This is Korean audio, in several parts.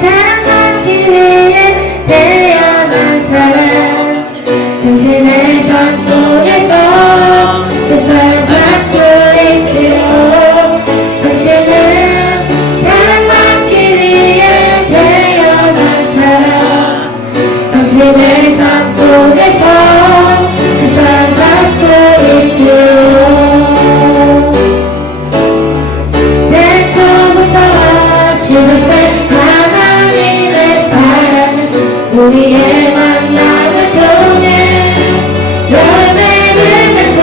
사랑받기 위해 태어난 사람 당신의 삶 속에서 그 사랑받고 있지요 당신은 사랑받기 위해 태어난 사람 당신의 삶 속에서 그 사랑받고 있지요 시작된 하나님의 사랑 우리의 만남을 통해 열매를 맺고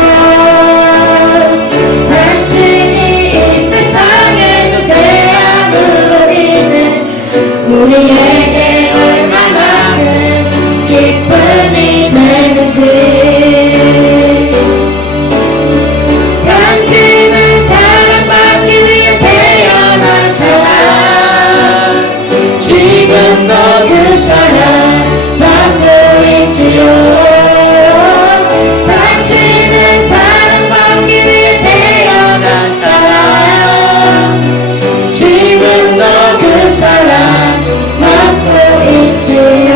당신이 이 세상의 존재함으로 인해 우리에게 얼마나 큰 기쁨이 되는지 당신은 사랑받기 위해 태어난 사람 지금도 그 사랑 받고 있지요 당신은 사랑받기 위해 태어난 사람 지금도 그 사랑 받고 있지요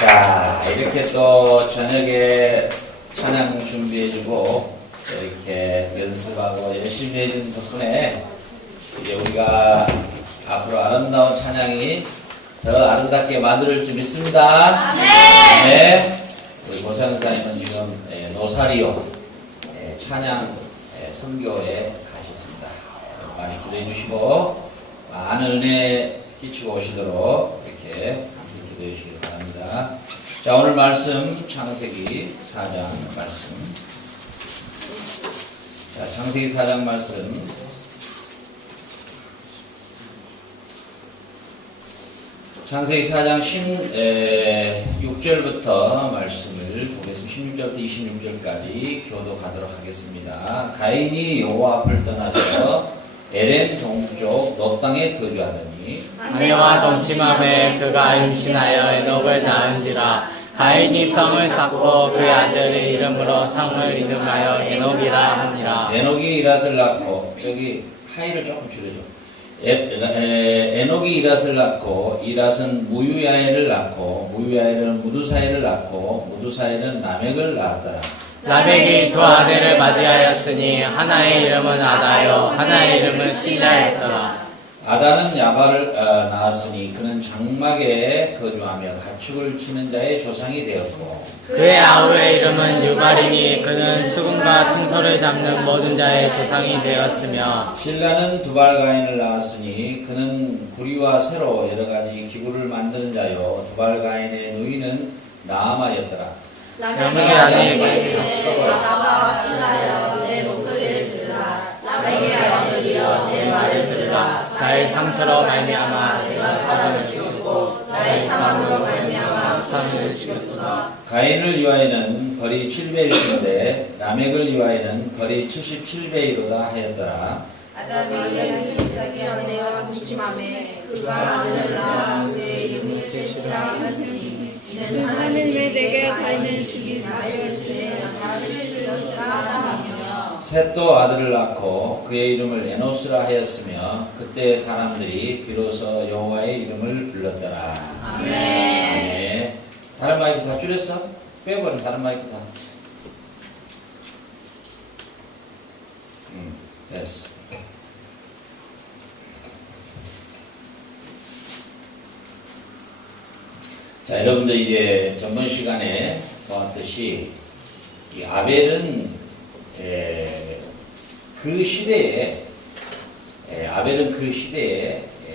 자, 이렇게 또 저녁에 찬양 준비해주고 이렇게 연습하고 열심히 해준 덕분에 이제 우리가 앞으로 아름다운 찬양이 더 아름답게 만들 줄 믿습니다. 네. 우리 고상사님은 지금 노사리오 찬양 선교에 가셨습니다. 많이 기도해 주시고 많은 은혜 끼치고 오시도록 이렇게 함께 기도해 주시기 바랍니다. 자, 오늘 말씀 창세기 4장 말씀. 자, 창세기 4장 말씀. 창세기 4장 16절부터 말씀을 보겠습니다. 16절부터 26절까지 교도하도록 하겠습니다. 가인이 여호와 앞을 떠나서 에덴 동쪽 놋 땅에 거주하더니 아내와 동침함에 그가 임신하여 에녹을 낳은지라. 가인이 성을 쌓고 그의 아들의 이름으로 성을 이름하여 에녹이라 하니라. 에녹이 이랏을 낳고 저기 하이를 조금 줄여줘. 에녹이 이랏을 낳고 이랏은 무유야엘을 낳고 무유야엘은 무두사엘을 낳고 무두사엘은 라멕을 낳았더라. 라멕이 두 아들을 맞이하였으니 하나의 이름은 아다요 하나의 이름은 실라였더라. 아다는 야발을 낳았으니 그는 장막에 거주하며 가축을 치는 자의 조상이 되었고 그의 아우의 이름은 유발이니 그는 수금과 퉁소를 잡는 모든 자의 조상이 되었으며 실라는 두발가인을 낳았으니 그는 구리와 새로 여러 가지 기구를 만드는 자요 두발가인의 누이는 나아마였더라. 라멕의 아내에게 아다와 실라여 내 목소리를 들으라. 라멕의 아들이여 내 말을 들으라. 나의 상처로 말미암아 내가 사람을 죽였고 나의 사망으로 말미암아 사람을 죽였도다. 가인을 위하여는 벌이 7배일인데 라멕을 위하여는 벌이 77배이로다 하였더라. 아담이 자기 아내와 동침함에 그가 아들을 낳아 그의 이름이 셋이라 하였으니 이는 하나님의 내게 가인을 죽인 나를 주내 아들을 주었다 하며 셋도 아들을 낳고 그의 이름을 에노스라 하였으며 그때 사람들이 비로소 여호와의 이름을 불렀더라. 아멘. 아멘. 다른 마이크 다 줄였어? 빼버린 다른 마이크 다. 됐어. 자, 여러분들 이제 전번 시간에 보았듯이 이 아벨은 그 시대에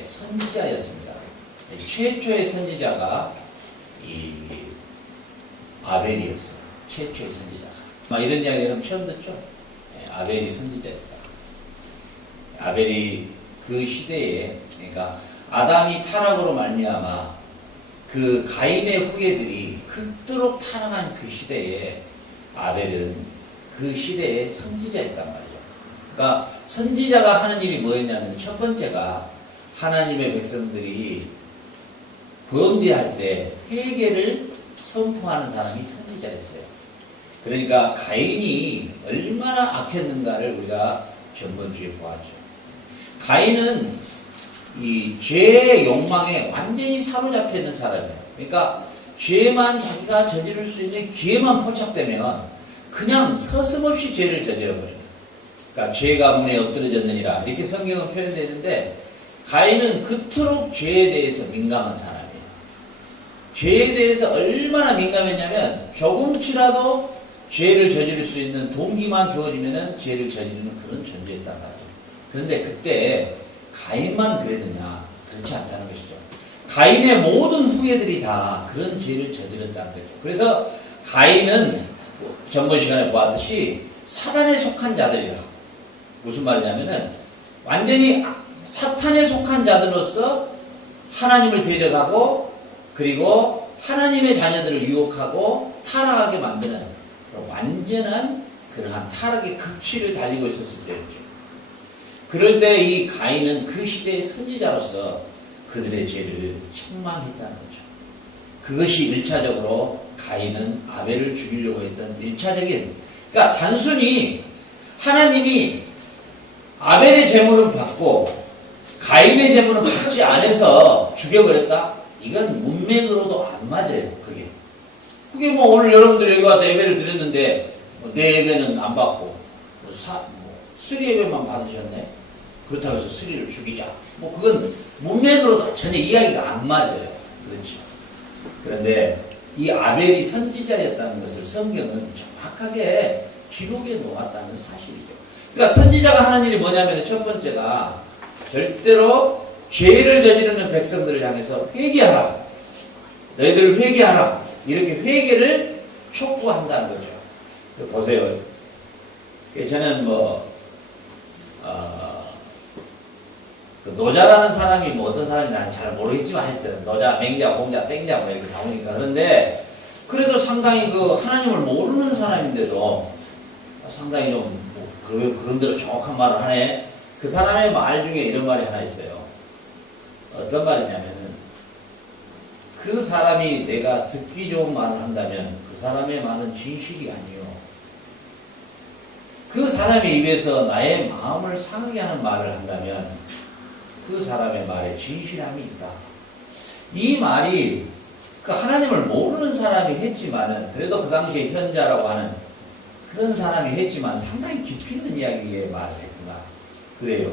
선지자였습니다. 최초의 선지자가 이 아벨이었어요. 최초의 선지자가. 이런 이야기는 처음 듣죠? 아벨이 선지자였다. 아벨이 그 시대에, 그러니까 아담이 타락으로 말미암아 그 가인의 후예들이 극도로 타락한 그 시대에 아벨은 그 시대의 선지자였단 말이죠. 그러니까 선지자가 하는 일이 뭐였냐면 첫 번째가 하나님의 백성들이 범죄할 때 회개를 선포하는 사람이 선지자였어요. 그러니까 가인이 얼마나 악했는가를 우리가 전번주에 보았죠. 가인은 이 죄의 욕망에 완전히 사로잡혀 있는 사람이에요. 그러니까 죄만 자기가 저지를 수 있는 기회만 포착되면 그냥 서슴없이 죄를 저질러버려요. 그러니까 죄가 문에 엎드러졌느니라 이렇게 성경은 표현되어 있는데 가인은 그토록 죄에 대해서 민감한 사람이에요. 죄에 대해서 얼마나 민감했냐면 조금치라도 죄를 저지를 수 있는 동기만 주어지면 죄를 저지르는 그런 존재였단 말이죠. 그런데 그때 가인만 그랬느냐? 그렇지 않다는 것이죠. 가인의 모든 후예들이 다 그런 죄를 저질렀다는 거죠. 그래서 가인은 전번 시간에 보았듯이 사단에 속한 자들이라. 무슨 말이냐면은 완전히 사탄에 속한 자들로서 하나님을 대적하고 그리고 하나님의 자녀들을 유혹하고 타락하게 만드는 완전한 그러한 타락의 극치를 달리고 있었을 때였죠. 그럴 때 이 가인은 그 시대의 선지자로서 그들의 죄를 책망했다는 거죠. 그것이 1차적으로 가인은 아벨을 죽이려고 했던 1차적인, 그러니까 단순히 하나님이 아벨의 제물을 받고 가인의 제물을 받지 않아서 죽여버렸다? 이건 문맥으로도 안 맞아요. 그게 뭐 오늘 여러분들 여기 와서 예배를 드렸는데 내 예배는 안 받고 수리 예배만 받으셨네? 그렇다고 해서 수리를 죽이자. 뭐 그건 문맥으로도 전혀 이야기가 안 맞아요. 그렇죠. 그런데 이 아벨이 선지자였다는 것을 성경은 정확하게 기록에 놓았다는 사실이죠. 그러니까 선지자가 하는 일이 뭐냐면 첫 번째가 절대로 죄를 저지르는 백성들을 향해서 회개하라. 너희들 회개하라. 이렇게 회개를 촉구한다는 거죠. 보세요. 저는 노자라는 사람이 뭐 어떤 사람인지 나는 잘 모르겠지만 하여튼 노자, 맹자, 공자, 땡자 뭐 이렇게 나오니까 그런데 그래도 상당히 그 하나님을 모르는 사람인데도 상당히 좀 그런 대로 정확한 말을 하네. 그 사람의 말 중에 이런 말이 하나 있어요. 어떤 말이냐면은 그 사람이 내가 듣기 좋은 말을 한다면 그 사람의 말은 진실이 아니요. 그 사람의 입에서 나의 마음을 상하게 하는 말을 한다면 그 사람의 말에 진실함이 있다. 이 말이 그 하나님을 모르는 사람이 했지만은 그래도 그 당시에 현자라고 하는 그런 사람이 했지만 상당히 깊이 있는 이야기의 말을 했구나. 그래요.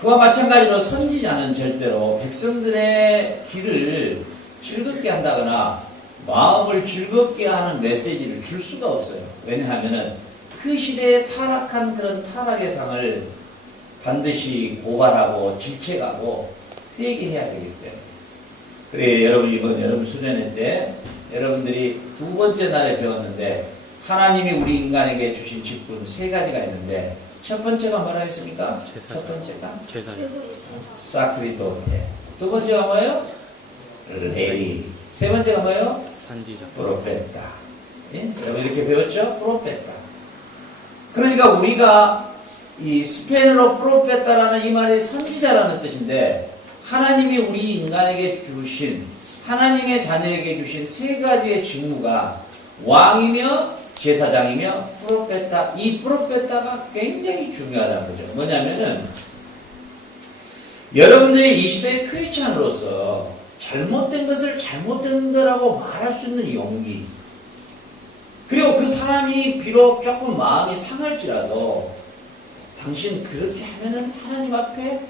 그와 마찬가지로 선지자는 절대로 백성들의 길을 즐겁게 한다거나 마음을 즐겁게 하는 메시지를 줄 수가 없어요. 왜냐하면은 그 시대에 타락한 그런 타락의 상을 반드시 고발하고 질책하고 회개해야 되기 때문에. 그래 여러분 이번 여러분 수련회 때 여러분들이 두 번째 날에 배웠는데 하나님이 우리 인간에게 주신 직분 세 가지가 있는데 첫 번째가 뭐라 했습니까? 제사장. 첫 번째가 제사장. 사크리토테. 두 번째가 뭐예요? 레이. 세 번째가 뭐예요? 선지자. 프로페타. 예? 여러분 이렇게 배웠죠? 프로페타. 그러니까 우리가 이 스페인어로 프로페타라는 이 말이 선지자라는 뜻인데 하나님이 우리 인간에게 주신 하나님의 자녀에게 주신 세 가지의 직무가 왕이며 제사장이며 프로페타. 이 프로페타가 굉장히 중요하다는 거죠. 뭐냐면은 여러분들이 이 시대의 크리스찬으로서 잘못된 것을 잘못된 거라고 말할 수 있는 용기, 그리고 그 사람이 비록 조금 마음이 상할지라도 당신 그렇게 하면은 하나님 앞에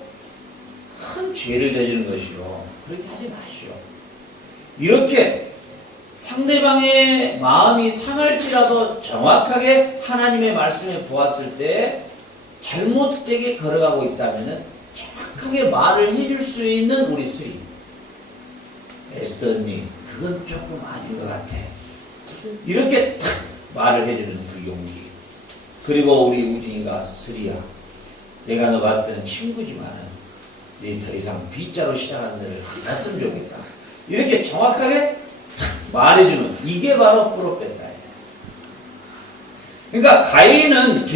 큰 죄를 저지른 것이요. 그렇게 하지 마시오. 이렇게 상대방의 마음이 상할지라도 정확하게 하나님의 말씀에 보았을 때 잘못되게 걸어가고 있다면 정확하게 말을 해줄 수 있는 우리 스리. 에스더님, 그건 조금 아닌 것 같아. 이렇게 탁 말을 해주는 그 용기. 그리고 우리 우진이가 스리야, 내가 너 봤을 때는 친구지만 네 더 이상 B자로 시작하는 데를 안 갔으면 좋겠다. 이렇게 정확하게 말해주는, 이게 바로 프로페타예요. 그러니까 가인에게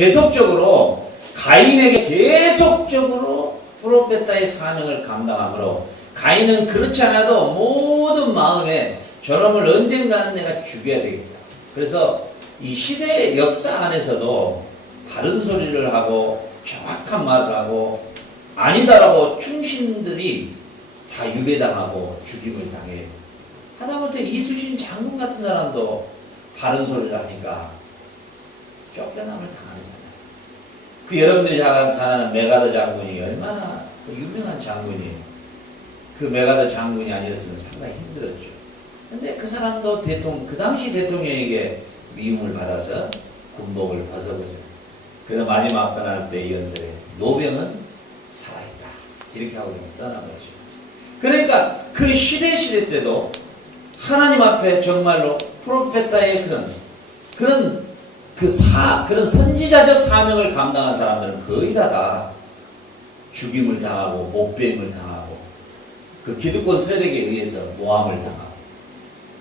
계속적으로 프로페타의 사명을 감당하므로 가인은 그렇지 않아도 모든 마음에 저놈을 언젠가는 내가 죽여야 되겠다. 그래서 이 시대의 역사 안에서도 바른 소리를 하고 정확한 말을 하고 아니다라고 충신들이 다 유배당하고 죽임을 당해요. 하다못해 이순신 장군 같은 사람도 바른 소리를 하니까 쫓겨남을 당하잖아요. 그 여러분들이 잘 아는 메가더 장군이 얼마나 유명한 장군이에요. 그 메가더 장군이 아니었으면 상당히 힘들었죠. 근데 그 사람도 그 당시 대통령에게 미움을 받아서 군복을 벗어보죠. 그래서 마지막 떠날 때 연설에 노병은 살아있다. 이렇게 하고 떠나버리죠. 그러니까 그 시대 때도 하나님 앞에 정말로 프로페타의 그런 선지자적 사명을 감당한 사람들은 거의 다 죽임을 당하고 목배임을 당하고 그 기득권 세력에 의해서 모함을 당하고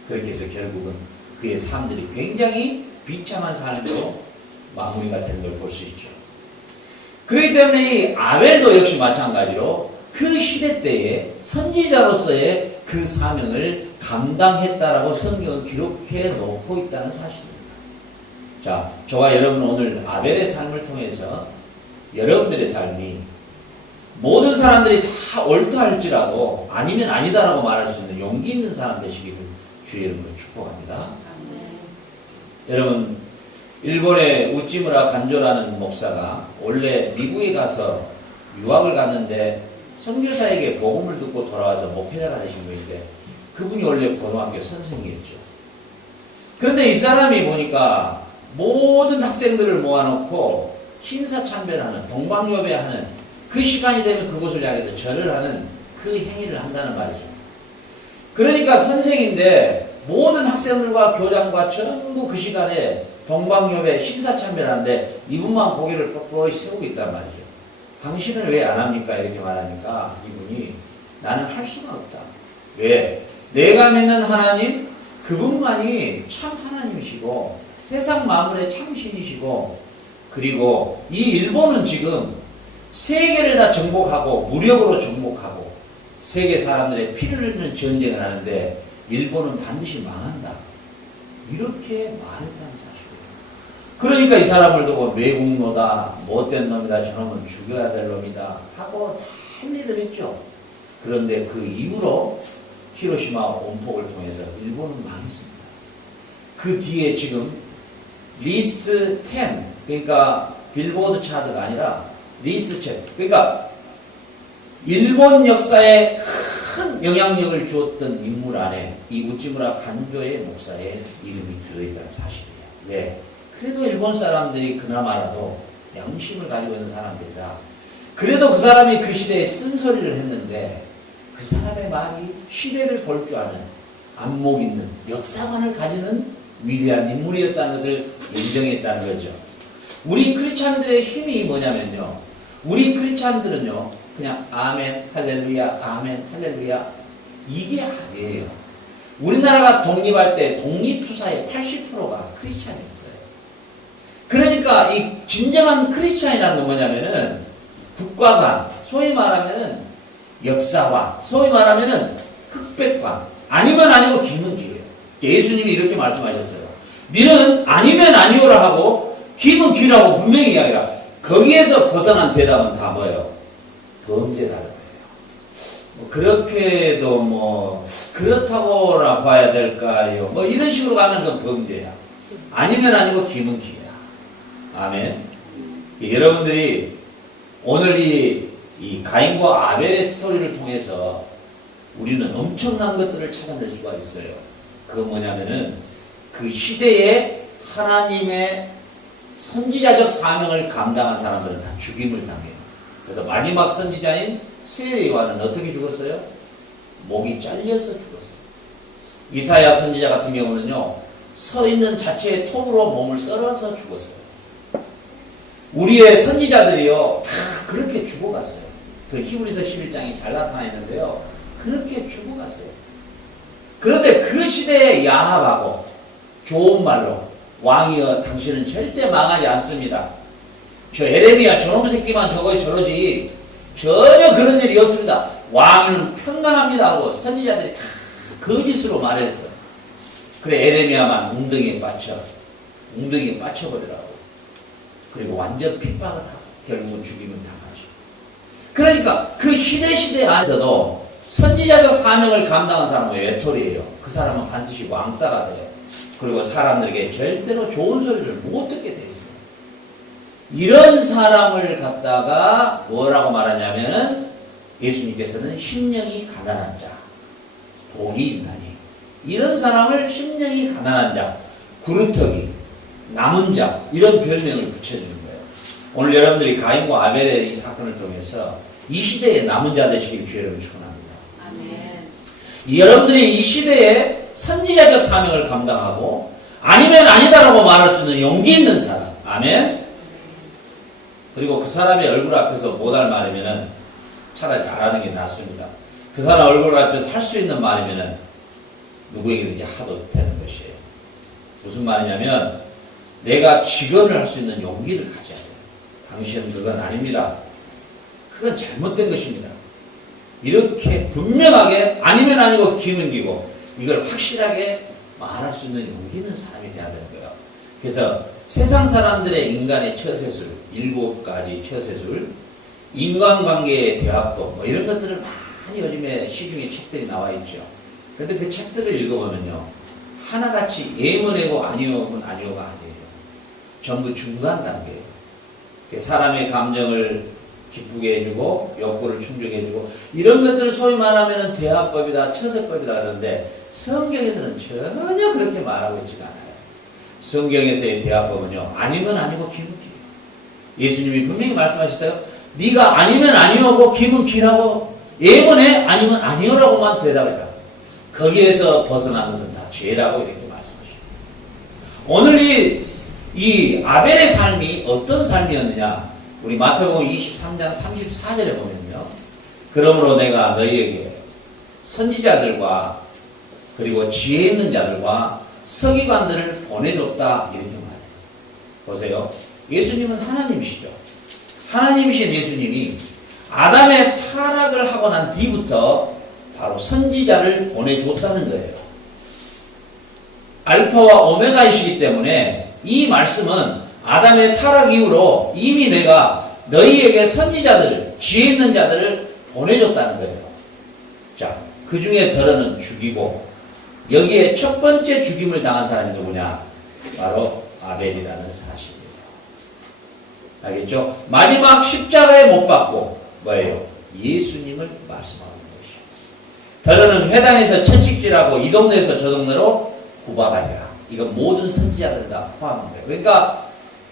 그렇게 해서 결국은 그의 삶들이 굉장히 비참한 삶으로 마무리가 된 걸 볼 수 있죠. 그렇기 때문에 이 아벨도 역시 마찬가지로 그 시대 때에 선지자로서의 그 사명을 감당했다라고 성경은 기록해 놓고 있다는 사실입니다. 자, 저와 여러분은 오늘 아벨의 삶을 통해서 여러분들의 삶이 모든 사람들이 다 옳다 할지라도 아니면 아니다라고 말할 수 있는 용기 있는 사람 되시기를 주의 이름으로 축복합니다. 여러분, 일본의 우찌무라 간조라는 목사가 원래 미국에 가서 유학을 갔는데 선교사에게 복음을 듣고 돌아와서 목회자가 되신 분인데 그분이 원래 고등학교 선생이었죠. 그런데 이 사람이 보니까 모든 학생들을 모아놓고 신사참배하는 동방요배하는 그 시간이 되면 그곳을 향해서 절을 하는 그 행위를 한다는 말이죠. 그러니까 선생인데 모든 학생들과 교장과 전부 그 시간에 동방요배 신사참배를 하는데 이분만 고개를 뻣뻣이 세우고 있단 말이죠. 당신은 왜 안 합니까? 이렇게 말하니까 이분이 나는 할 수가 없다. 왜? 내가 믿는 하나님 그분만이 참 하나님이시고 세상 만물의 참 신이시고 그리고 이 일본은 지금 세계를 다 정복하고 무력으로 정복하고 세계 사람들의 피를 흘리는 전쟁을 하는데 일본은 반드시 망한다. 이렇게 말했다는 사실이에요. 그러니까 이 사람을 두고 매국노다, 못된 놈이다, 저놈은 죽여야 될 놈이다 하고 할 일을 했죠. 그런데 그 이후로 히로시마 원폭을 통해서 일본은 망했습니다. 그 뒤에 지금 리스트 10, 그러니까 빌보드 차트가 아니라 리스트 10, 그러니까 일본 역사에 큰 영향력을 주었던 인물 안에 이 우찌무라 간조의 목사의 이름이 들어있다는 사실이에요. 왜? 그래도 일본 사람들이 그나마라도 양심을 가지고 있는 사람들이다. 그래도 그 사람이 그 시대에 쓴소리를 했는데 그 사람의 말이 시대를 볼 줄 아는 안목 있는 역사관을 가지는 위대한 인물이었다는 것을 인정했다는 거죠. 우리 크리스찬들의 힘이 뭐냐면요. 우리 크리스찬들은요. 그냥 아멘 할렐루야 아멘 할렐루야 이게 아니에요. 우리나라가 독립할 때 독립투사의 80%가 크리스찬이었어요. 그러니까 이 진정한 크리스찬이라는 건 뭐냐면은 국가관, 소위 말하면은 역사관, 소위 말하면은 흑백관, 아니면 아니고 기면 기예요. 예수님이 이렇게 말씀하셨어요. 너는 아니면 아니오라 하고 기면 기라고 분명히 이야기라. 거기에서 벗어난 대답은 다 뭐예요? 범죄다는 거예요. 그렇게도 그렇다고라 봐야 될까요? 이런 식으로 가면 그건 범죄야. 아니면 아니고 기면 기야. 아멘. 여러분들이 오늘 이 가인과 아벨의 스토리를 통해서 우리는 엄청난 것들을 찾아낼 수가 있어요. 그건 뭐냐면은 그 시대에 하나님의 선지자적 사명을 감당한 사람들은 다 죽임을 당해요. 그래서 마지막 선지자인 세례 요한은 어떻게 죽었어요? 목이 잘려서 죽었어요. 이사야 선지자 같은 경우는요, 서 있는 자체의 톱으로 몸을 썰어서 죽었어요. 우리의 선지자들이요, 다 그렇게 죽어갔어요. 그 히브리서 11장이 잘 나타나 있는데요, 그렇게 죽어갔어요. 그런데 그 시대에 야합하고 좋은 말로 왕이여 당신은 절대 망하지 않습니다. 저 에레미야 저놈 새끼만 저러지 전혀 그런 일이 없습니다. 왕은 평강합니다 하고 선지자들이 다 거짓으로 말했어요. 그래 에레미야만 웅덩이에 빠쳐버리라고. 그리고 완전 핍박을 하고 결국은 죽임을 당하죠. 그러니까 그 시대 안에서도 선지자적 사명을 감당한 사람은 외톨이에요. 그 사람은 반드시 왕따가 돼요. 그리고 사람들에게 절대로 좋은 소리를 못 듣게 돼 있어요. 이런 사람을 갖다가 뭐라고 말하냐면은 예수님께서는 심령이 가난한 자, 복이 있나니, 이런 사람을 심령이 가난한 자, 구루터기, 남은 자, 이런 별명을 붙여주는 거예요. 오늘 여러분들이 가인과 아벨의 이 사건을 통해서 이 시대에 남은 자 되시길 주여를 축원합니다. 아멘. 여러분들이 이 시대에 선지자적 사명을 감당하고 아니면 아니다라고 말할 수 있는 용기 있는 사람. 아멘. 그리고 그 사람의 얼굴 앞에서 못할 말이면은 차라리 안 하는 게 낫습니다. 그 사람 얼굴 앞에서 할 수 있는 말이면은 누구에게든지 하도 되는 것이에요. 무슨 말이냐면 내가 직언을 할 수 있는 용기를 가져야 돼요. 당신은 그건 아닙니다. 그건 잘못된 것입니다. 이렇게 분명하게 아니면 아니고 기는기고 이걸 확실하게 말할 수 있는 용기 있는 사람이 돼야 되는 거예요. 그래서 세상 사람들의 인간의 처세술, 7가지 처세술, 인간관계의 대화법, 뭐 이런 것들을 많이 요즘에 시중에 책들이 나와 있죠. 그런데 그 책들을 읽어보면요, 하나같이 예문이고 아니오면 아니오가 아니에요. 전부 중간 단계예요. 사람의 감정을 기쁘게 해주고 욕구를 충족해주고 이런 것들을 소위 말하면 대화법이다, 처세법이다 그러는데 성경에서는 전혀 그렇게 말하고 있지가 않아요. 성경에서의 대화법은요, 아니면 아니고 기면 기. 예수님이 분명히 말씀하셨어요. 네가 아니면 아니오고 기면 기라고 예문에 아니면 아니오라고만 대답해라. 거기에서 벗어난 것은 다 죄라고 이렇게 말씀하십니다. 오늘 이 아벨의 삶이 어떤 삶이었느냐? 우리 마태복음 23장 34절에 보면요. 그러므로 내가 너희에게 선지자들과 그리고 지혜 있는 자들과 서기관들을 보내줬다 이렇게 말해요. 보세요. 예수님은 하나님이시죠. 하나님이신 예수님이 아담의 타락을 하고 난 뒤부터 바로 선지자를 보내줬다는 거예요. 알파와 오메가이시기 때문에 이 말씀은 아담의 타락 이후로 이미 내가 너희에게 선지자들, 지혜 있는 자들을 보내줬다는 거예요. 자, 그 중에 더러는 죽이고 여기에 첫 번째 죽임을 당한 사람이 누구냐? 바로 아벨이라는 사실이에요. 알겠죠? 마지막 십자가에 못 박고 뭐예요? 예수님을 말씀하는 것이죠. 더러는 회당에서 채찍질하고 이 동네에서 저 동네로 구박하리라. 이건 모든 선지자들 다 포함한 거예요. 그러니까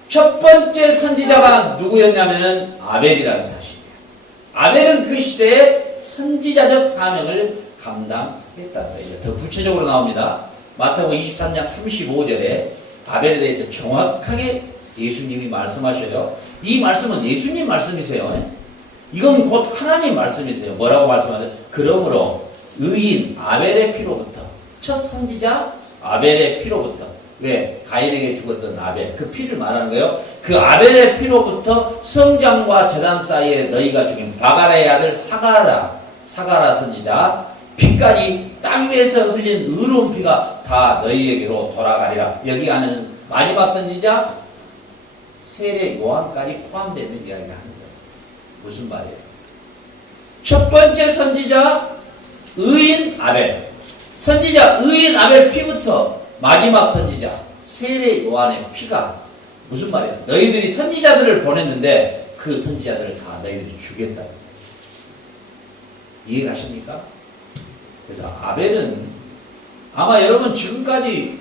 첫 번째 선지자가 누구였냐면은 아벨이라는 사실이에요. 아벨은 그 시대에 선지자적 사명을 감당했다는 거예요. 더 구체적으로 나옵니다. 마태복음 23장 35절에 아벨에 대해서 정확하게 예수님이 말씀하셔요. 이 말씀은 예수님 말씀이세요. 이건 곧 하나님 말씀이세요. 뭐라고 말씀하세요? 그러므로 의인 아벨의 피로부터, 첫 선지자 아벨의 피로부터, 왜? 가인에게 죽었던 아벨, 그 피를 말하는 거예요. 그 아벨의 피로부터 성장과 제단 사이에 너희가 죽인 바가라의 아들 사가라 선지자 피까지 땅 위에서 흘린 의로운 피가 다 너희에게로 돌아가리라. 여기 안에는 마지막 선지자 세례 요한까지 포함되어 있는 이야기를 하는 거예요. 무슨 말이에요? 첫 번째 선지자 의인 아벨, 선지자 의인 아벨 피부터 마지막 선지자 세례 요한의 피가 무슨 말이에요? 너희들이 선지자들을 보냈는데 그 선지자들을 다 너희들이 죽였다. 이해가십니까? 그래서 아벨은 아마 여러분 지금까지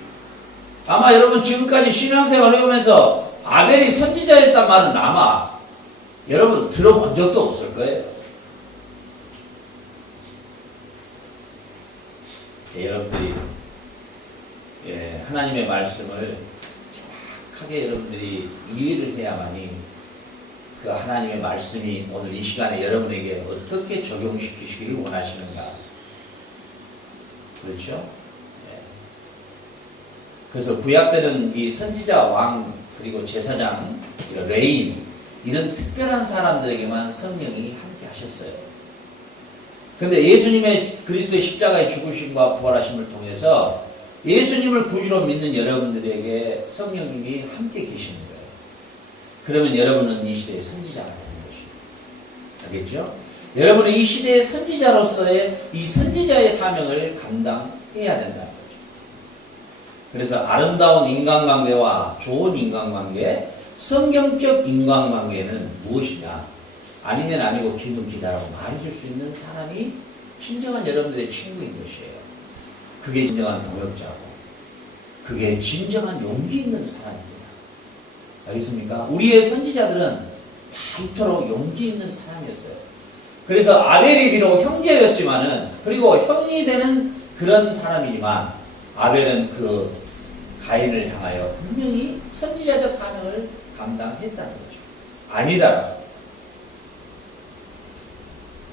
신앙생활 해오면서 아벨이 선지자였단 말은 아마 여러분 들어본 적도 없을 거예요. 여러분들이 하나님의 말씀을 정확하게 여러분들이 이해를 해야만이 그 하나님의 말씀이 오늘 이 시간에 여러분에게 어떻게 적용시키시기를 원하시는가. 그렇죠? 그래서 구약 때는 이 선지자, 왕, 그리고 제사장, 레인 이런 특별한 사람들에게만 성령이 함께 하셨어요. 그런데 예수님의 그리스도의 십자가의 죽으심과 부활하심을 통해서 예수님을 구주로 믿는 여러분들에게 성령님이 함께 계시는 거예요. 그러면 여러분은 이 시대의 선지자가 되는 것이에요. 알겠죠? 여러분은 이 시대의 선지자로서의 이 선지자의 사명을 감당해야 된다는 거죠. 그래서 아름다운 인간관계와 좋은 인간관계, 성경적 인간관계는 무엇이냐? 아니면 아니고 기면 기다라고 말해줄 수 있는 사람이 진정한 여러분들의 친구인 것이에요. 그게 진정한 동역자고, 그게 진정한 용기 있는 사람입니다. 알겠습니까? 우리의 선지자들은 다 이토록 용기 있는 사람이었어요. 그래서 아벨이 비록 형제였지만은, 그리고 형이 되는 그런 사람이지만, 아벨은 그 가인을 향하여 분명히 선지자적 사명을 감당했다는 거죠. 아니다.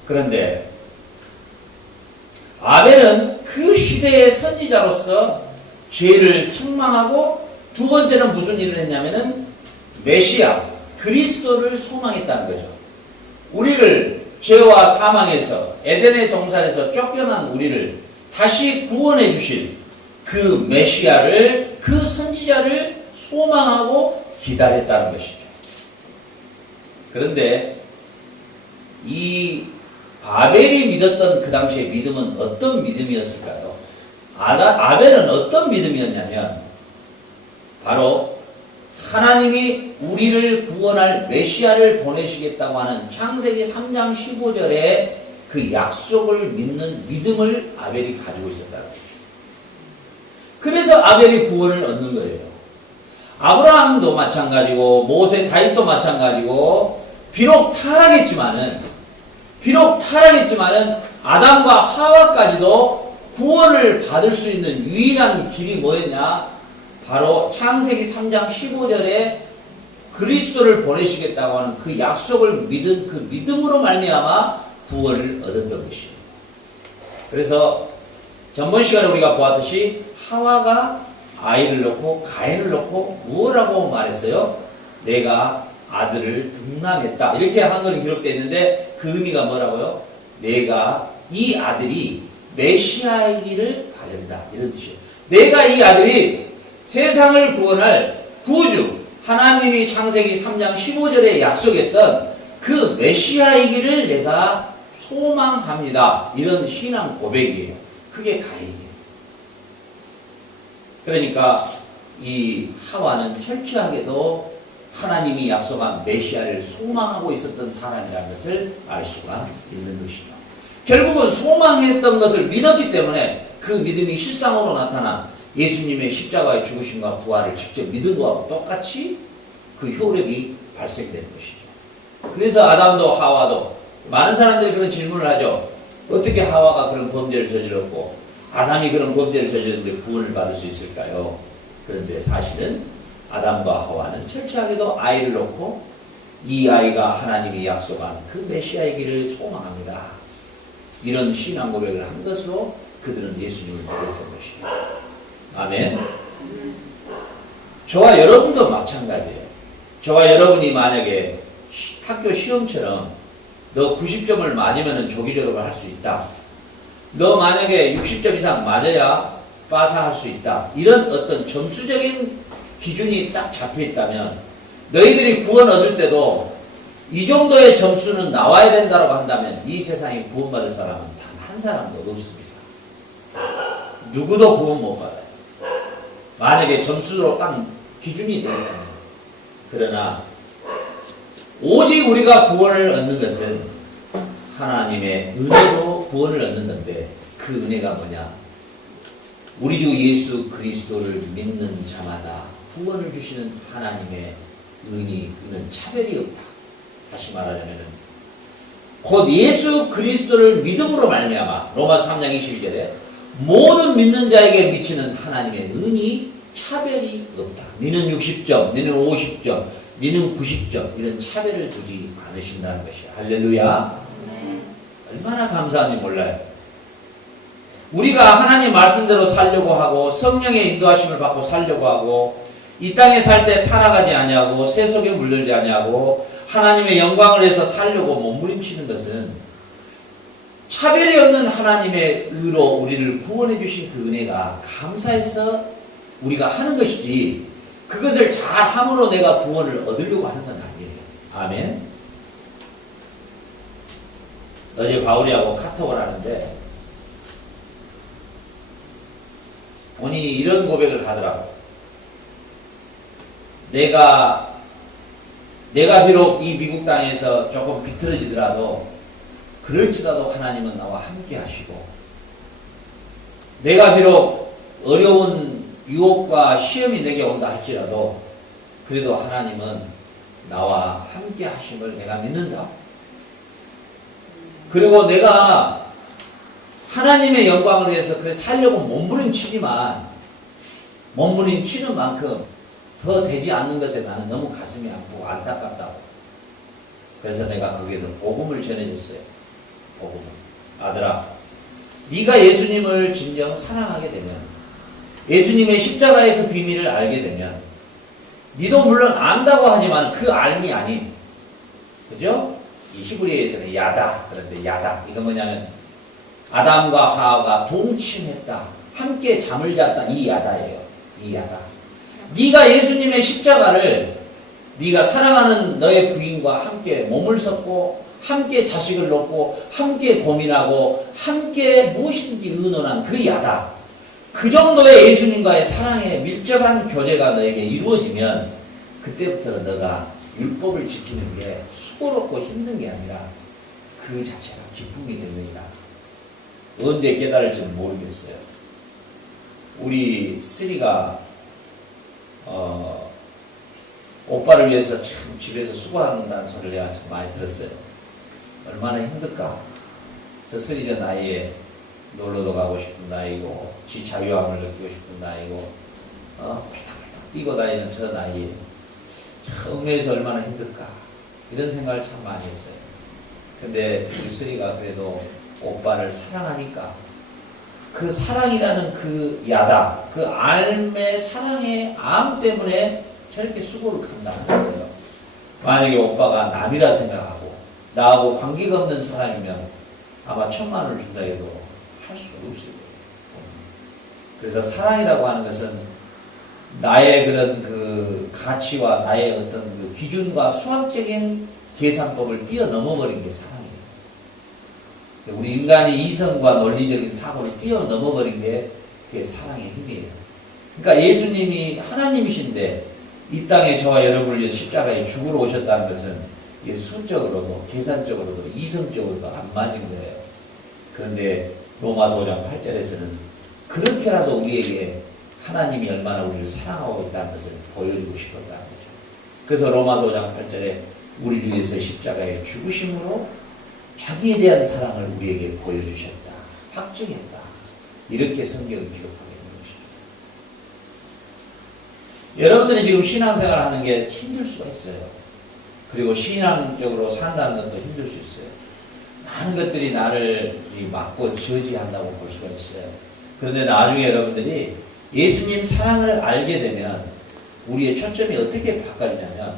그런데 아벨은 그 시대의 선지자로서 죄를 책망하고, 두 번째는 무슨 일을 했냐면은 메시아, 그리스도를 소망했다는 거죠. 우리를 죄와 사망에서, 에덴의 동산에서 쫓겨난 우리를 다시 구원해 주실 그 메시아를, 그 선지자를 소망하고 기다렸다는 것이죠. 그런데 이 아벨이 믿었던 그 당시의 믿음은 어떤 믿음이었을까요? 아벨은 어떤 믿음이었냐면 바로 하나님이 우리를 구원할 메시아를 보내시겠다고 하는 창세기 3장 15절의 그 약속을 믿는 믿음을 아벨이 가지고 있었다는 거죠. 그래서 아벨이 구원을 얻는 거예요. 아브라함도 마찬가지고 모세, 다윗도 마찬가지고 비록 타락했지만은 아담과 하와까지도 구원을 받을 수 있는 유일한 길이 뭐였냐? 바로 창세기 3장 15절에 그리스도를 보내시겠다고 하는 그 약속을 믿은 그 믿음으로 말미암아 구원을 얻었던 것이에요. 그래서 전번 시간에 우리가 보았듯이 하와가 아이를 낳고 가인을 낳고 무엇라고 말했어요? 내가 아들을 등남했다. 이렇게 한글은 기록되어 있는데 그 의미가 뭐라고요? 내가 이 아들이 메시아이기를 바란다. 이런 뜻이에요. 내가 이 아들이 세상을 구원할 구주, 하나님이 창세기 3장 15절에 약속했던 그 메시아이기를 내가 소망합니다. 이런 신앙 고백이에요. 그게 가인이에요. 그러니까 이 하와는 철저하게도 하나님이 약속한 메시아를 소망하고 있었던 사람이라는 것을 알 수가 있는 것이죠. 결국은 소망했던 것을 믿었기 때문에 그 믿음이 실상으로 나타난 예수님의 십자가의 죽으심과 부활을 직접 믿은 것하고 똑같이 그 효력이 발생된 것이죠. 그래서 아담도 하와도 많은 사람들이 그런 질문을 하죠. 어떻게 하와가 그런 범죄를 저질렀고 아담이 그런 범죄를 저질렀는데 구원을 받을 수 있을까요? 그런데 사실은 아담과 하와는 철저하게도 아이를 놓고 이 아이가 하나님이 약속한 그 메시아의 길을 소망합니다. 이런 신앙 고백을 한 것으로 그들은 예수님을 믿었던 것이에요. 아멘. 저와 여러분도 마찬가지예요. 저와 여러분이 만약에 학교 시험처럼 너 90점을 맞으면 조기 졸업을 할 수 있다. 너 만약에 60점 이상 맞아야 파스할 수 있다. 이런 어떤 점수적인 기준이 딱 잡혀 있다면 너희들이 구원 얻을 때도 이 정도의 점수는 나와야 된다고 한다면 이 세상에 구원받을 사람은 단 한 사람도 없습니다. 누구도 구원 못 받아요. 만약에 점수로 딱 기준이 되면. 그러나 오직 우리가 구원을 얻는 것은 하나님의 은혜로 구원을 얻는 건데 그 은혜가 뭐냐? 우리 주 예수 그리스도를 믿는 자마다 구원을 주시는 하나님의 은혜, 이는 차별이 없다. 다시 말하자면은 곧 예수 그리스도를 믿음으로 말미암아 로마서 3장 21절에 모든 믿는 자에게 미치는 하나님의 은혜 차별이 없다. 너는 60점, 너는 50점, 너는 90점 이런 차별을 두지 않으신다는 것이야. 할렐루야. 얼마나 감사한지 몰라요. 우리가 하나님 말씀대로 살려고 하고 성령의 인도하심을 받고 살려고 하고 이 땅에 살 때 타락하지 아니하고 세속에 물들지 아니하고 하나님의 영광을 위해서 살려고 몸부림치는 것은 차별이 없는 하나님의 의로 우리를 구원해 주신 그 은혜가 감사해서 우리가 하는 것이지 그것을 잘함으로 내가 구원을 얻으려고 하는 건 아니에요. 아멘. 어제 바울이하고 카톡을 하는데 본인이 이런 고백을 하더라고. 내가 비록 이 미국 땅에서 조금 비틀어지더라도 그럴지라도 하나님은 나와 함께 하시고 내가 비록 어려운 유혹과 시험이 내게 온다 할지라도 그래도 하나님은 나와 함께 하심을 내가 믿는다. 그리고 내가 하나님의 영광을 위해서 그래 살려고 몸부림치지만 몸부림치는 만큼 더 되지 않는 것에 나는 너무 가슴이 아프고 안타깝다고. 그래서 내가 거기에서 복음을 전해줬어요. 복음을. 아들아, 네가 예수님을 진정 사랑하게 되면 예수님의 십자가의 그 비밀을 알게 되면 네도 물론 안다고 하지만 그 알미 아닌, 그죠? 이 히브리어에서는 야다. 그런데 야다. 이건 뭐냐면 아담과 하와가 동침했다. 함께 잠을 잤다. 이 야다예요. 이 야다. 네가 예수님의 십자가를 네가 사랑하는 너의 부인과 함께 몸을 섞고 함께 자식을 놓고 함께 고민하고 함께 무엇이든지 의논한 그 야다. 그 정도의 예수님과의 사랑의 밀접한 교제가 너에게 이루어지면 그때부터 너가 율법을 지키는 게 수고롭고 힘든 게 아니라 그 자체가 기쁨이 되느니라. 언제 깨달을지는 모르겠어요. 우리 쓰리가 오빠를 위해서 참 집에서 수고한다는 소리를 내가 참 많이 들었어요. 얼마나 힘들까. 저 쓰리 저 나이에 놀러도 가고 싶은 나이고 지 자유함을 느끼고 싶은 나이고 팔딱팔딱 뛰고 다니는 저 나이에 처음에서 얼마나 힘들까. 이런 생각을 참 많이 했어요. 근데 우리 쓰리가 그래도 오빠를 사랑하니까 그 사랑이라는 그 야다, 그 알의 사랑의 암 때문에 저렇게 수고를 한다는 거예요. 만약에 오빠가 남이라 생각하고 나하고 관계가 없는 사람이면 아마 1,000만 원을 준다 해도 할 수가 없을 거예요. 그래서 사랑이라고 하는 것은 나의 그런 그 가치와 나의 어떤 그 기준과 수학적인 계산법을 뛰어넘어버린 게 사랑이에요. 우리 인간이 이성과 논리적인 사고를 뛰어넘어버린 게 그게 사랑의 힘이에요. 그러니까 예수님이 하나님이신데 이 땅에 저와 여러분을 위해서 십자가에 죽으러 오셨다는 것은 이게 수적으로도 계산적으로도 이성적으로도 안 맞은 거예요. 그런데 로마서 5장 8절에서는 그렇게라도 우리에게 하나님이 얼마나 우리를 사랑하고 있다는 것을 보여주고 싶었다는 거죠. 그래서 로마서 5장 8절에 우리를 위해서 십자가에 죽으심으로 자기에 대한 사랑을 우리에게 보여주셨다. 확증했다. 이렇게 성경을 기록하고 있는 것입니다. 여러분들이 지금 신앙생활 하는 게 힘들 수가 있어요. 그리고 신앙적으로 산다는 것도 힘들 수 있어요. 많은 것들이 나를 막고 저지한다고 볼 수가 있어요. 그런데 나중에 여러분들이 예수님 사랑을 알게 되면 우리의 초점이 어떻게 바꿔지냐면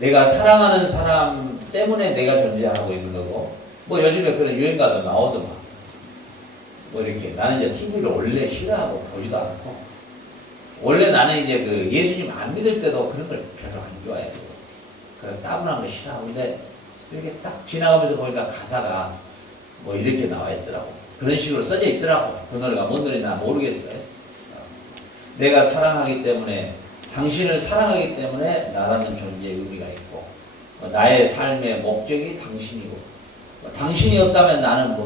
내가 사랑하는 사람 때문에 내가 존재하고 있는 거고, 뭐 요즘에 그런 유행가도 나오더만. 뭐 이렇게 나는 이제 TV를 원래 싫어하고 보지도 않고, 원래 나는 이제 그 예수님 안 믿을 때도 그런 걸 별로 안 좋아해요. 그런 따분한 거 싫어하고, 근데 이렇게 딱 지나가면서 보니까 가사가 뭐 이렇게 나와 있더라고. 그런 식으로 써져 있더라고. 그 노래가 뭔 노래인지 나 모르겠어요. 내가 사랑하기 때문에, 당신을 사랑하기 때문에 나라는 존재의 의미가 있고, 나의 삶의 목적이 당신이고, 당신이 없다면 나는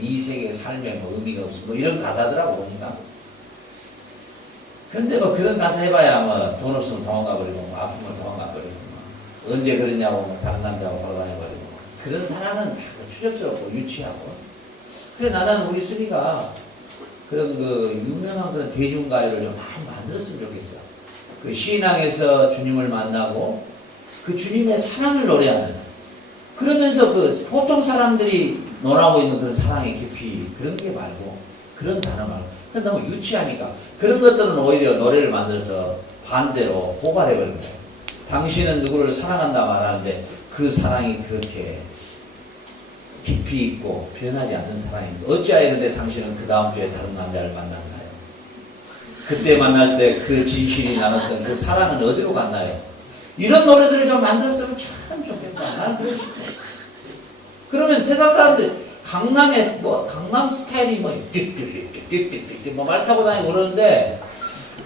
이 세계에 살면 뭐 의미가 없어. 뭐 이런 가사더라고 보니까. 근데 뭐 그런 가사 해봐야 뭐 돈 없으면 도망가 버리고 뭐 아프면 도망가 버리고 뭐 언제 그러냐고 뭐 다른 남자하고 돌아다녀 버리고 그런 사람은 다 추접스럽고 유치하고. 그래 나는 우리 스리가 그런 그 유명한 그런 대중가요를 좀 많이 만들었으면 좋겠어. 그 신앙에서 주님을 만나고 그 주님의 사랑을 노래하는 그러면서 그 보통 사람들이 논하고 있는 그런 사랑의 깊이 그런 게 말고 그런 단어 말고 그건 너무 유치하니까 그런 것들은 오히려 노래를 만들어서 반대로 고발해버린 거예요. 당신은 누구를 사랑한다 말하는데 그 사랑이 그렇게 깊이 있고 변하지 않는 사랑인데 어찌하여 근데 당신은 그 다음 주에 다른 남자를 만났나요? 그때 만날 때 그 진실이 나눴던 그 사랑은 어디로 갔나요? 이런 노래들을 좀 만들었으면 참 좋겠다. 나는 그러고 싶어. 그러면 세상 사람들 강남에 뭐 강남 스타일이 뭐 삐삐삐삐삐삐삐 뭐 말 타고 다니고 그러는데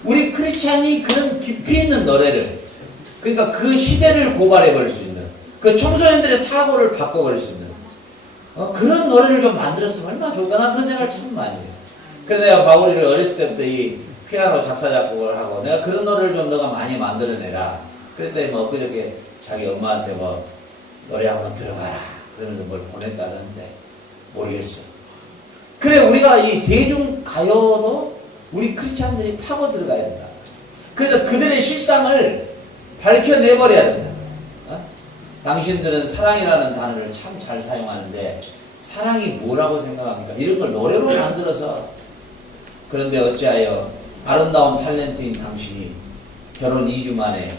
우리 크리스찬이 그런 깊이 있는 노래를 그러니까 그 시대를 고발해 버릴 수 있는 그 청소년들의 사고를 바꿔버릴 수 있는 그런 노래를 좀 만들었으면 얼마나 좋을까. 난 그런 생각을 참 많이 해요. 그래서 내가 바구리를 어렸을 때부터 이 피아노 작사 작곡을 하고 내가 그런 노래를 좀 너가 많이 만들어내라. 그런데 뭐 그저께 자기 엄마한테 뭐 노래 한번 들어봐라 그러면서 뭘 보낼까 하는데 모르겠어. 그래 우리가 이 대중가요도 우리 크리스찬들이 파고 들어가야 된다. 그래서 그들의 실상을 밝혀내버려야 된다. 당신들은 사랑이라는 단어를 참 잘 사용하는데 사랑이 뭐라고 생각합니까? 이런 걸 노래로 만들어서 그런데 어찌하여 아름다운 탤런트인 당신이 결혼 2주 만에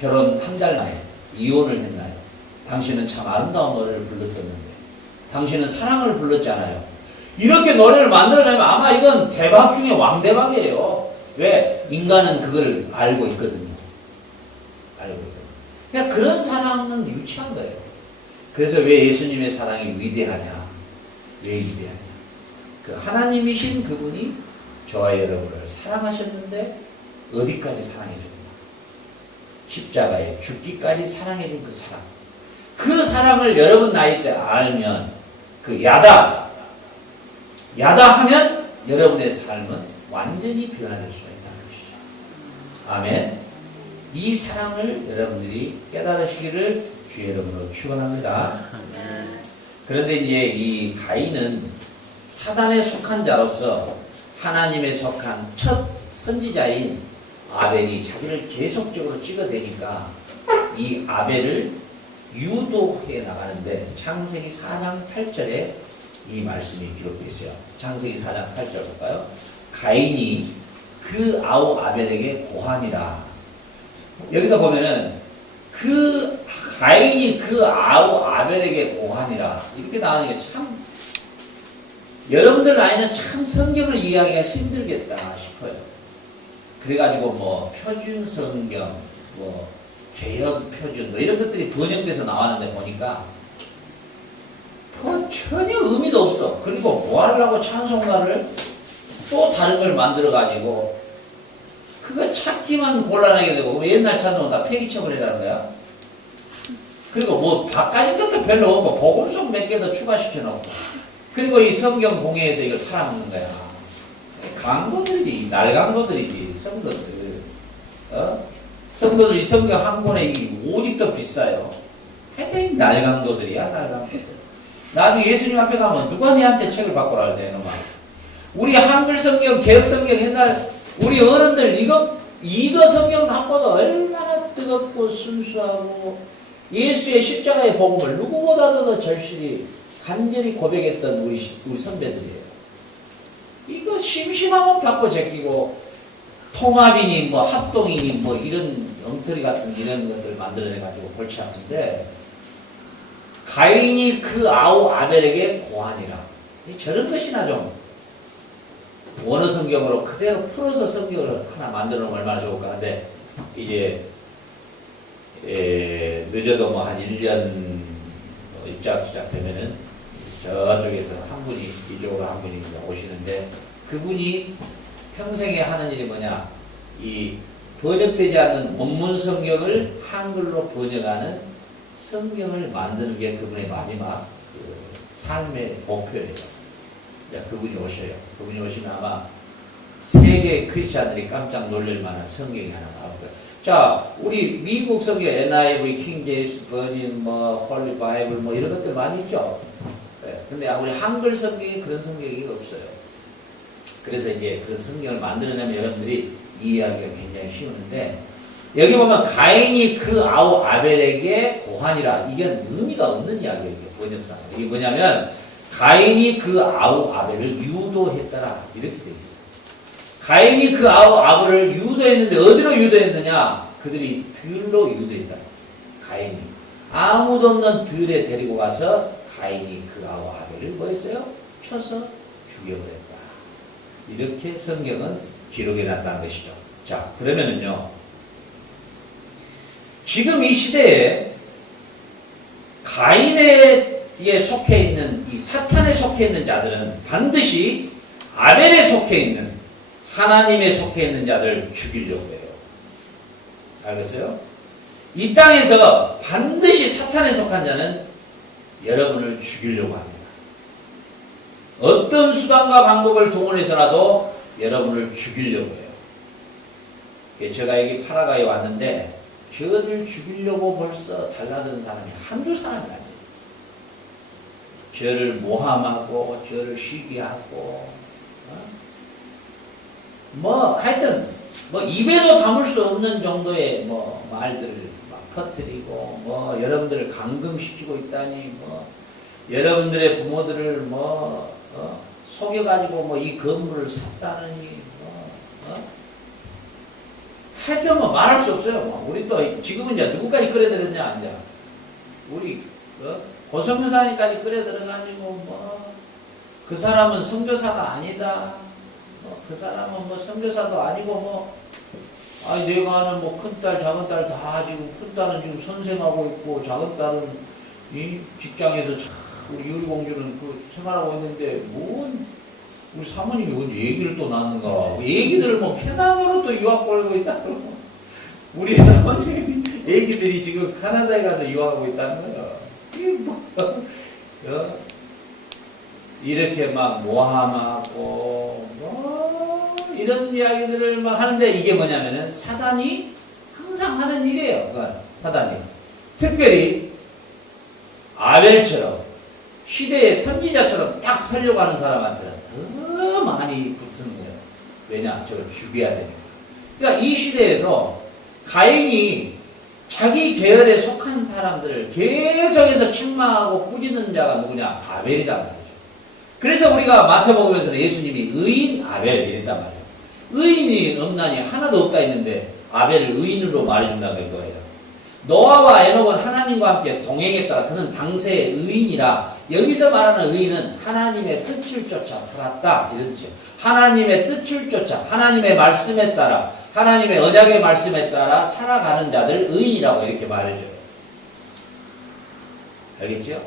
결혼 한 달 만에 이혼을 했나요? 당신은 참 아름다운 노래를 불렀었는데 당신은 사랑을 불렀잖아요. 이렇게 노래를 만들어내면 아마 이건 대박 중에 왕대박이에요. 왜? 인간은 그걸 알고 있거든요. 알고 있거든요. 그냥 그런 사랑은 유치한 거예요. 그래서 왜 예수님의 사랑이 위대하냐? 왜 위대하냐? 그 하나님이신 그분이 저와 여러분을 사랑하셨는데 어디까지 사랑해줬나? 십자가에 죽기까지 사랑해준 그 사랑. 그 사랑을 여러분 나이 때 알면 그 야다하면 여러분의 삶은 완전히 변화될 수가 있다는 것이죠. 아멘. 이 사랑을 여러분들이 깨달으시기를 주의 이름으로 축원합니다. 그런데 이제 이 가인은 사단에 속한 자로서 하나님에 속한 첫 선지자인 아벨이 자기를 계속적으로 찍어대니까 이 아벨을 유도해 나가는데 창세기 4장 8절에 이 말씀이 기록되어 있어요. 창세기 4장 8절 볼까요? 가인이 그 아우 아벨에게 고하니라. 여기서 보면은 그 가인이 그 아우 아벨에게 고하니라 이렇게 나오는 게 참 여러분들 나이는 참 성경을 이해하기가 힘들겠다 싶어요. 그래가지고 뭐 표준 성경, 뭐 개역 표준 뭐 이런 것들이 번역돼서 나왔는데 보니까 뭐 전혀 의미도 없어. 그리고 뭐 하려고 찬송가를 또 다른 걸 만들어가지고 그거 찾기만 곤란하게 되고 옛날 찬송은 다 폐기처벌이라는 거야. 그리고 뭐 바꿔진 것도 별로 없고 복음송 몇 개 더 추가시켜 놓고 그리고 이 성경 공예에서 이걸 팔아먹는 거야. 강도들이 날강도들이지 성도들. 성도들이 성경 한 권에 오직 더 비싸요. 하여튼 날강도들이야 날강도들. 나중에 예수님 앞에 가면 누가 내한테 책을 바꾸라 그래 놈아. 우리 한글 성경 개역 성경 옛날 우리 어른들 이거 성경 갖고도 얼마나 뜨겁고 순수하고 예수의 십자가의 복음을 누구보다도 더 절실히 간절히 고백했던 우리 선배들이에요. 이거 심심하면 바꿔 제끼고 통합이니 뭐 합동이니 뭐 이런 엉터리 같은 이런 것들을 만들어내가지고 골치 아픈데 가인이 그 아우 아벨에게 고하니라. 저런 것이나 좀 원어 성경으로 그대로 풀어서 성경을 하나 만들어 놓으면 얼마나 좋을까 하는데 이제 늦어도 뭐 한 1년 입작 되면은 저쪽에서 한 분이 이쪽으로 한 분이 오시는데 그분이 평생에 하는 일이 뭐냐 이 번역되지 않는 원문 성경을 한글로 번역하는 성경을 만드는 게 그분의 마지막 그 삶의 목표예요. 그분이 오셔요. 그분이 오시면 아마 세계 크리스찬들이 깜짝 놀랄 만한 성경이 하나 나올 거예요. 자, 우리 미국 성경 NIV, 킹 제임스 버전, 홀리 바이블 이런 것들 많이 있죠. 네. 근데 우리 한글 성경에 그런 성경이 없어요. 그래서 이제 그런 성경을 만들어내면 여러분들이 이해하기가 굉장히 쉬우는데, 여기 보면 가인이 그 아우 아벨에게 고하니라. 이게 의미가 없는 이야기예요. 번역상. 이게 뭐냐면 가인이 그 아우 아벨을 유도했더라. 이렇게 돼 있어요. 가인이 그 아우 아벨을 유도했는데 어디로 유도했느냐? 그들이 들로 유도했다. 가인이 아무도 없는 들에 데리고 가서 가인이 그 아우 아벨을 뭐 했어요? 쳐서 죽여버렸다. 이렇게 성경은 기록해 놨다는 것이죠. 자, 그러면은요, 지금 이 시대에 가인에 속해 있는, 이 사탄에 속해 있는 자들은 반드시 아벨에 속해 있는, 하나님에 속해 있는 자들을 죽이려고 해요. 알겠어요? 이 땅에서 반드시 사탄에 속한 자는 여러분을 죽이려고 합니다. 어떤 수단과 방법을 동원해서라도 여러분을 죽이려고 해요. 제가 여기 파라과이에 왔는데 저를 죽이려고 벌써 달라드는 사람이 한두 사람이 아니에요. 저를 모함하고 저를 시기하고 하여튼 입에도 담을 수 없는 정도의 말들을 막 퍼뜨리고 여러분들을 감금시키고 있다니 여러분들의 부모들을 속여가지고 이 건물을 샀다느니 하여튼 말할 수 없어요. 우리 또 지금은 이제 누구까지 끌어들였냐 이제 우리 고성유사님까지 끌어들여가지고 그 사람은 선교사가 아니다. 그 사람은 선교사도 아니고 내가 아는 큰딸 작은딸 다 지금 큰딸은 지금 선생하고 있고 작은딸은 이 직장에서 우리 유리공주는 생활하고 있는데 우리 사모님이 언제 얘기를 또 나누는가. 얘기들을 캐나다로 또 유학 보내고 있다 그러고 우리 사모님 얘기들이 지금 캐나다에 가서 유학하고 있다는 거예요. 이렇게 모함하고 이런 이야기들을 하는데 이게 뭐냐면은 사단이 항상 하는 일이에요. 그건 사단이 특별히 아벨처럼 시대의 선지자처럼 딱 살려고 하는 사람한테는 더 많이 붙는 거예요. 왜냐? 저를 죽여야 되니까. 그러니까 이 시대에도 가인이 자기 계열에 속한 사람들을 계속해서 책망하고 꾸짖는 자가 누구냐? 아벨이다 말이죠. 그래서 우리가 마태복음에서는 예수님이 의인 아벨 이랬단 말이에요. 의인이 없나니 하나도 없다 했는데 아벨을 의인으로 말해준다는 거예요. 노아와 에녹은 하나님과 함께 동행했다가 그는 당세의 의인이라. 여기서 말하는 의인은 하나님의 뜻을 쫓아 살았다 이런 뜻이에요. 하나님의 뜻을 쫓아 하나님의 말씀에 따라 하나님의 언약의 말씀에 따라 살아가는 자들 의인이라고 이렇게 말해줘요. 알겠죠?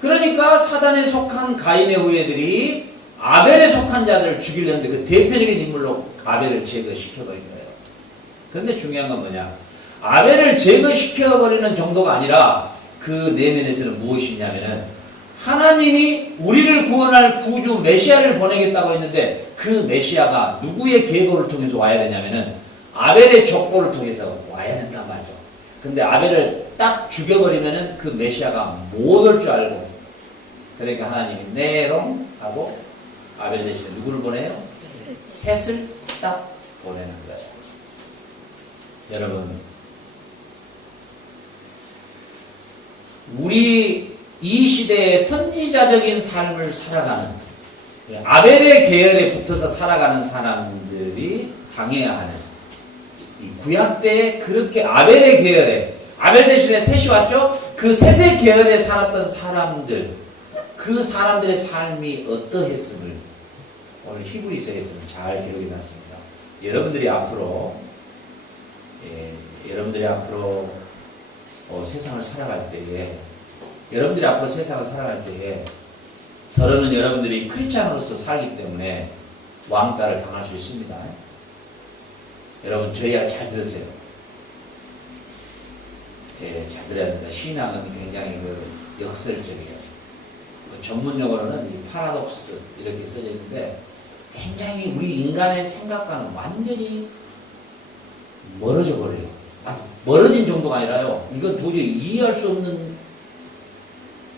그러니까 사단에 속한 가인의 후예들이 아벨에 속한 자들을 죽이려는데 그 대표적인 인물로 아벨을 제거시켜버린 거예요. 그런데 중요한 건 뭐냐? 아벨을 제거시켜버리는 정도가 아니라 그 내면에서는 무엇이냐면은 하나님이 우리를 구원할 구주 메시아를 보내겠다고 했는데 그 메시아가 누구의 계보를 통해서 와야 되냐면은 아벨의 족보를 통해서 와야 된단 말이죠. 근데 아벨을 딱 죽여버리면은 그 메시아가 못 올 줄 알고 그러니까 하나님이 네롱 하고 아벨 대신에 누구를 보내요? 셋을 딱 보내는 거예요. 여러분, 우리 이 시대의 선지자적인 삶을 살아가는 아벨의 계열에 붙어서 살아가는 사람들이 당해야 하는 이 구약 때에 그렇게 아벨의 계열에 아벨 대신에 셋이 왔죠? 그 셋의 계열에 살았던 사람들 그 사람들의 삶이 어떠했음을 오늘 히브리서에서는 잘 기록해 놨습니다. 여러분들이 앞으로 세상을 살아갈 때에 더러는 여러분들이 크리스찬으로서 살기 때문에 왕따를 당할 수 있습니다. 여러분 저희 잘 들으세요. 잘 들어야 됩니다. 신앙은 굉장히 역설적이에요. 전문 용어로는 이 파라독스 이렇게 써져 있는데 굉장히 우리 인간의 생각과는 완전히 멀어져 버려요. 멀어진 정도가 아니라요. 이건 도저히 이해할 수 없는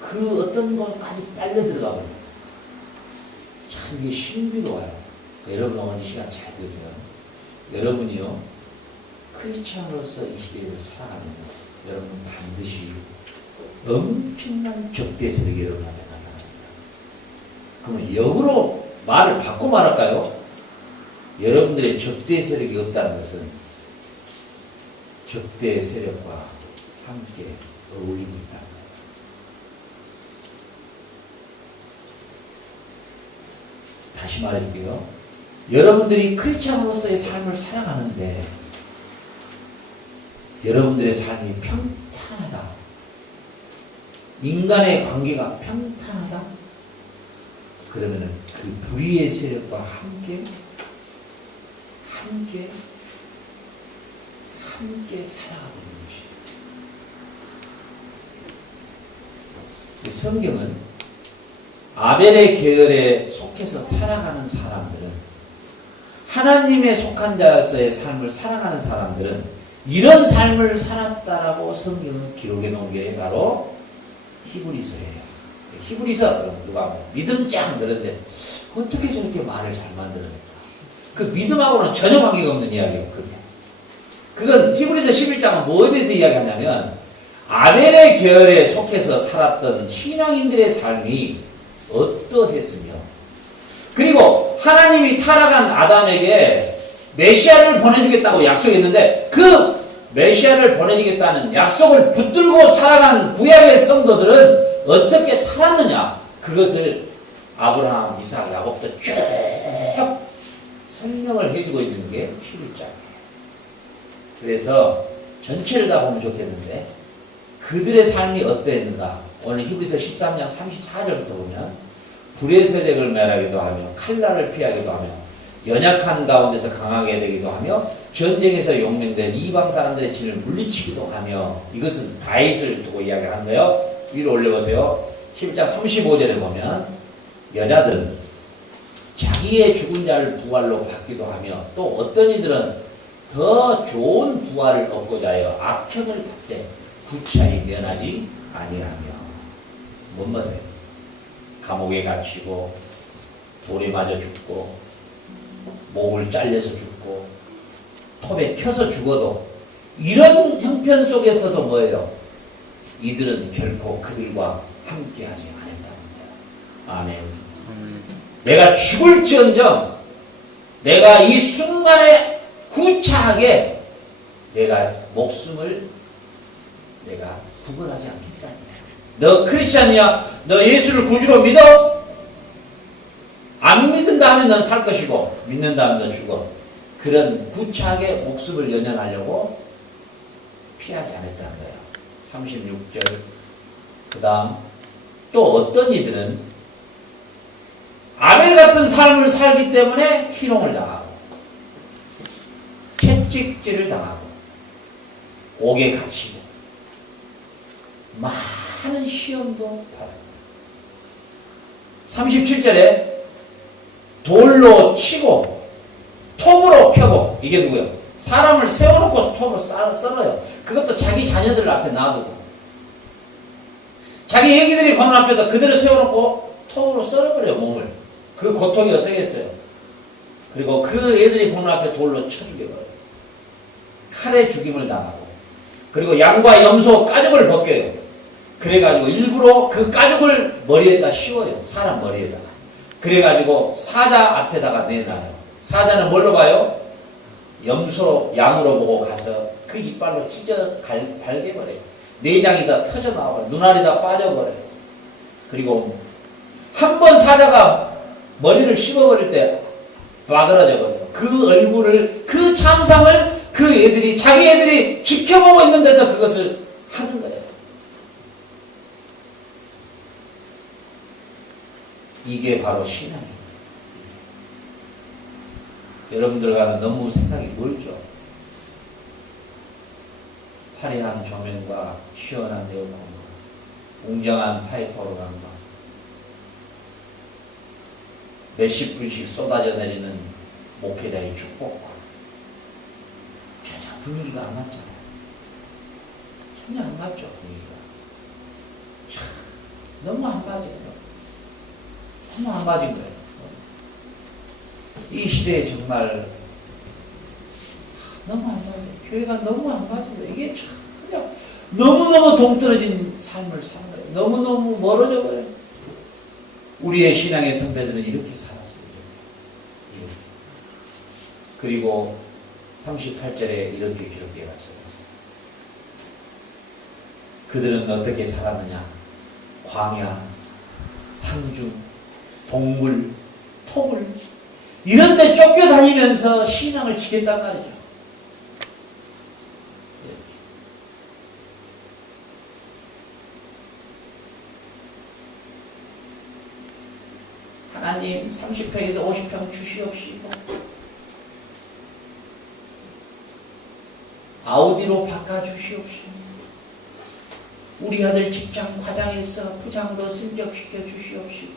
그 어떤 것까지 빨려 들어가 버려요. 참 이게 신비로워요. 여러분 오늘 이 시간 잘 드세요. 여러분이요 크리스찬으로서 이 시대를 살아가면 여러분 반드시 엄청난 적대 세력이 여러분 앞에 나타납니다. 그러면 역으로 말을 바꿔 말할까요? 여러분들의 적대 세력이 없다는 것은 적대 세력과 함께 어울리고 있다는 거예요. 다시 말해줄게요. 여러분들이 크리스찬으로서의 삶을 살아가는데 여러분들의 삶이 평탄하다. 인간의 관계가 평탄하다. 그러면은 그 불의의 세력과 함께 살아가고 있는 것이에요. 성경은 아벨의 계열에 속해서 살아가는 사람들은 하나님에 속한 자로서의 삶을 살아가는 사람들은 이런 삶을 살았다라고 성경은 기록해 놓은 게 바로 히브리서예요. 히브리서 누가 믿음짱 그런데 어떻게 저렇게 말을 잘 만들어낼까? 그 믿음하고는 전혀 관계가 없는 이야기예요. 그건 히브리서 11장은 뭐에 대해서 이야기하냐면 아벨의 계열에 속해서 살았던 신앙인들의 삶이 어떠했으며 그리고 하나님이 타락한 아담에게 메시아를 보내주겠다고 약속했는데 그 메시아를 보내주겠다는 약속을 붙들고 살아간 구약의 성도들은 어떻게 살았느냐 그것을 아브라함, 이삭, 야곱도 쭉 설명을 해주고 있는 게 11장이에요. 그래서 전체를 다 보면 좋겠는데 그들의 삶이 어떠했는가 오늘 히브리서 13장 34절부터 보면 불의 세력을 멸하기도 하며 칼날을 피하기도 하며 연약한 가운데서 강하게 되기도 하며 전쟁에서 용맹된 이방 사람들의 진을 물리치기도 하며 이것은 다윗을 두고 이야기하는 거예요. 위로 올려보세요. 11장 35절에 보면 여자들은 자기의 죽은 자를 부활로 받기도 하며 또 어떤 이들은 더 좋은 부활을 얻고자 하여 악행을 받되 구차히 면하지 아니하며 뭔 말이에요? 감옥에 갇히고 돌에 맞아 죽고 목을 잘려서 죽고 톱에 켜서 죽어도 이런 형편 속에서도 뭐예요? 이들은 결코 그들과 함께하지 않았다는 거예요. 아멘. 내가 죽을지언정 내가 이 순간에 구차하게 내가 목숨을 내가 구걸하지 않겠다는 거예요. 너 크리스찬이야? 너 예수를 구주로 믿어? 안 믿는다 하면 넌 살 것이고 믿는다 하면 넌 죽어. 그런 구차하게 목숨을 연연하려고 피하지 않았다는 거예요. 36절 그 다음 또 어떤 이들은 아벨 같은 삶을 살기 때문에 희롱을 당하고 채찍질을 당하고 옥에 갇히고 많은 시험도 받았다. 37절에 돌로 치고 톱으로 펴고 이게 누구예요? 사람을 세워놓고 톱으로 썰어요. 그것도 자기 자녀들 앞에 놔두고 자기 애기들이 보는 앞에서 그대로 세워놓고 톱으로 썰어버려요. 몸을. 그 고통이 어떻게 했어요? 그리고 그 애들이 보는 앞에 돌로 쳐 죽여버려요. 칼에 죽임을 당하고 그리고 양과 염소 가죽을 벗겨요. 그래가지고 일부러 그 가죽을 머리에다 씌워요. 사람 머리에다가. 그래가지고 사자 앞에다가 내놔요. 사자는 뭘로 가요? 염소, 양으로 보고 가서 그 이빨로 찢어 발개버려요. 내장이 다 터져 나와요. 눈알이 다 빠져버려요. 그리고 한 번 사자가 머리를 씹어버릴 때 바그라져 버려요. 그 얼굴을, 그 참상을 그 애들이, 자기 애들이 지켜보고 있는 데서 그것을 하는 거예요. 이게 바로 신앙이에요. 여러분들과는 너무 생각이 멀죠. 화려한 조명과 시원한 에어컨과 웅장한 파이프 오르간과 몇십 분씩 쏟아져 내리는 목회자의 축복과 전혀 분위기가 안 맞잖아요. 전혀 안 맞죠, 분위기가. 참, 너무 안 맞아요. 너무 안 맞은 거예요. 이 시대에 정말 너무 안 맞아요. 교회가 너무 안 맞아요. 이게 참 그냥 너무너무 동떨어진 삶을 사는 거예요. 너무너무 멀어져 버려요. 우리의 신앙의 선배들은 이렇게 살았어요. 이렇게. 그리고 38절에 이렇게 기록되어 왔어요. 그들은 어떻게 살았느냐? 광야, 상중, 동물, 토굴 이런 데 쫓겨다니면서 신앙을 지켰단 말이죠. 하나님 30평에서 50평 주시옵시고 아우디로 바꿔주시옵시고 우리 아들 직장 과장해서 부장으로 승격시켜 주시옵시고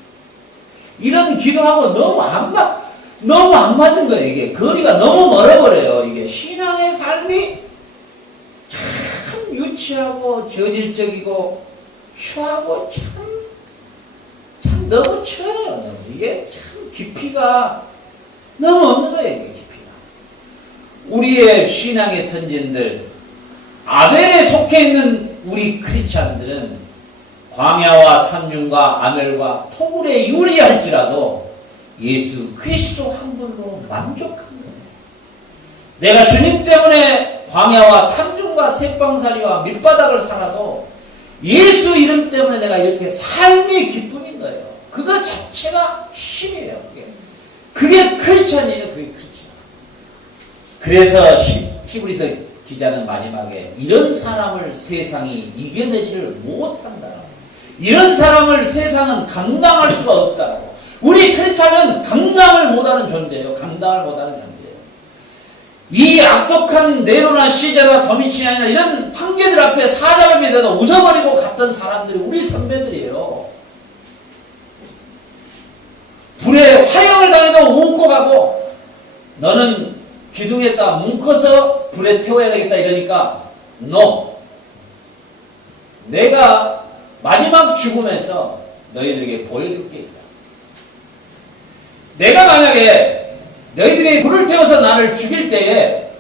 이런 기도하고 너무 안 맞은 거예요. 이게 거리가 너무 멀어버려요. 이게 신앙의 삶이 참 유치하고 저질적이고 추하고 참 너무 쳐요. 이게 참 깊이가 너무 없는 거예요. 이게 깊이가. 우리의 신앙의 선진들 아벨에 속해 있는 우리 크리스찬들은 광야와 산중과 아벨과 토굴에 유리할지라도 예수 그리스도 한 분으로 만족한 거예요. 내가 주님 때문에 광야와 산중과 새방사리와 밑바닥을 살아도 예수 이름 때문에 내가 이렇게 삶이 기쁨인 거예요. 그거 자체가 힘이에요. 그게 크리스찬이에요. 그게 크리스찬. 그래서 히브리서 기자는 마지막에 이런 사람을 세상이 이겨내지를 못한다. 이런 사람을 세상은 감당할 수가 없다고. 우리 크리스찬은 감당을 못하는 존재예요. 감당을 못하는 존재예요. 이 악독한 네로나 시자나 도미치안이나 이런 황제들 앞에 사자가 되도 웃어버리고 갔던 사람들이 우리 선배들이에요. 불에 화형을 당해도 웃고 가고 너는 기둥에다 묶어서 불에 태워야 되겠다 이러니까 no. 내가 마지막 죽음에서 너희들에게 보여줄 게 있다. 내가 만약에 너희들이 불을 태워서 나를 죽일 때에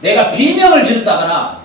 내가 비명을 지른다거나